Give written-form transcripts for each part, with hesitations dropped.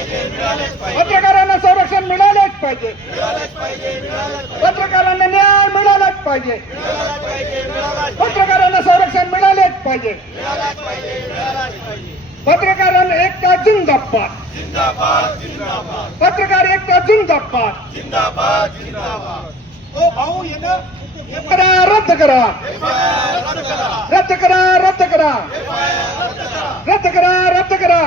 पत्रकारांना संरक्षण मिळालेच पाहिजे, पत्रकारांना न्याय मिळालाच पाहिजे, पत्रकारांना संरक्षण मिळालेच पाहिजे, पत्रकारांना एकता जिंदाबाद, पत्रकार एकता जिंदाबाद, ओ भाऊ रद्द करा, रद्द करा, रद्द करा, रद्द करा, रद्द करा,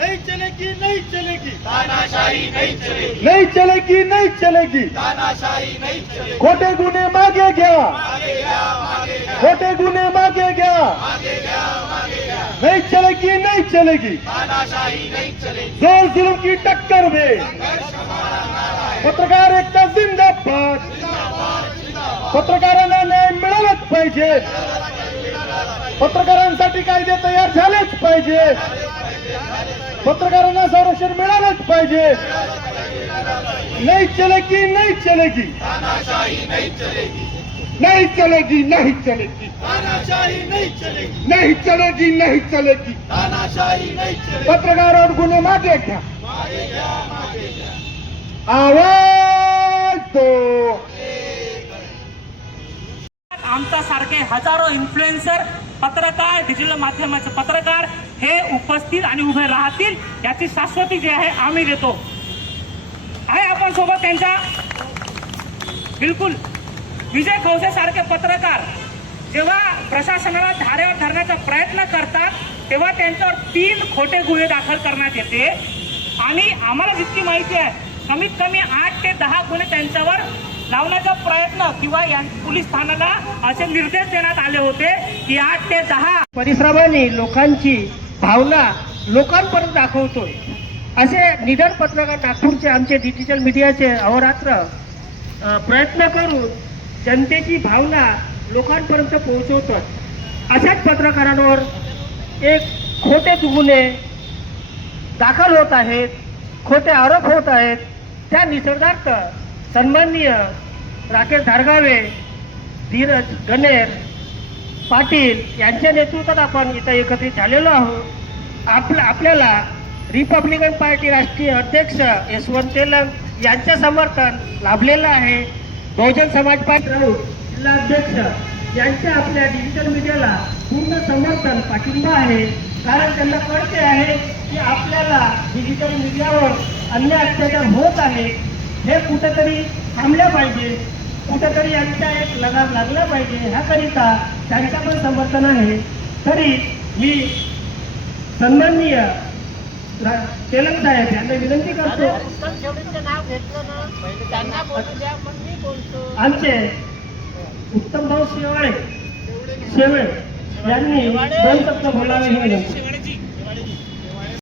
नहीं चलेगी, नहीं चलेगी, तानाशाही नहीं चलेगी, नहीं चलेगी, नहीं चलेगी, तानाशाही नहीं चलेगी, खोटे गुन्हे मागे घ्या, मागे गया, मागे गया, खोटे गुन्हे मागे घ्या, मागे गया, मागे गया, नहीं चलेगी, नहीं चलेगी, तानाशाही नहीं चलेगी, जोर जुल्म की टक्कर में संघर्ष हमारा नारा है, पत्रकार एकता जिंदाबाद, पत्रकारांना न्याय मिळालाच पाहिजे, पत्रकारांसाठी कायदे तयार झालेच पाहिजे, पत्रकारांना संरक्षण मिळालंच पाहिजे, नहीं चलेगी, नहीं चलेगी, तानाशाही नहीं चलेगी, नहीं चलेगी, नहीं चलेगी, तानाशाही नहीं चलेगी, नहीं चलेगी, नहीं चलेगी, तानाशाही नहीं चलेगी, पत्रकारांवर गुन्हे मागे घ्या, मागे गया, मागे गया, आवाज दो. आमच्या सारखे हजारो इन्फ्लुएन्सर पत्रकार, डिजिटल माध्यमाचे पत्रकार हे उपस्थित आणि उभे राहतील याची शाश्वती जी आहे आम्ही देतो आहे आपण सोबत त्यांच्या. बिलकुल विजय खवसे सारखे पत्रकार जेव्हा प्रशासनाला धारेवर धरण्याचा प्रयत्न करतात तेव्हा त्यांच्यावर 3 खोटे गुन्हे दाखल करण्यात येते आणि आम्हाला जितकी माहिती आहे कमीत कमी 8 ते 10 गुन्हे त्यांच्यावर लावण्याचा प्रयत्न किंवा या पोलीस ठाण्याला असे निर्देश देण्यात आले होते की 8 ते 10 परिश्रमाने लोकांची भावना लोकांपर्यंत दाखवतोय असे निधन पत्रकार नागपूरचे आमचे डिजिटल मीडियाचे अहोरात्र प्रयत्न करून जनतेची भावना लोकांपर्यंत पोहोचवतात. अशाच पत्रकारांवर एक खोटे गुन्हे दाखल होत आहेत, खोटे आरोप होत आहेत. त्या निषेधार्थ सन्माननीय राकेश धारगावे, धीरज गणेर पाटील यांच्या नेतृत्वात आपण इथं एकत्रित झालेलो आहोत. आपल्याला रिपब्लिकन पार्टी राष्ट्रीय अध्यक्ष यशवंत तेलंग यांचे समर्थन लाभलेलं आहे. बहुजन समाज पार्टी राऊत जिल्हा अध्यक्ष यांच्या आपल्या डिजिटल मीडियाला पूर्ण समर्थन पाठिंबा आहे. कारण त्यांना कळते आहे की आपल्याला डिजिटल मीडियावर अन्याय अत्याचार होत आहे, हे कुठेतरी थांबल्या पाहिजे, कुठेतरी यांचा एक लगाम लागला पाहिजे, ह्याकरिता त्यांचं पण समर्थन आहे. तरी मी सन्माननीय तेलंग साहेब यांना विनंती करतो आमचे उत्तम भाऊ शेवळे यांनी 2 शब्द बोलावे ही विनंती.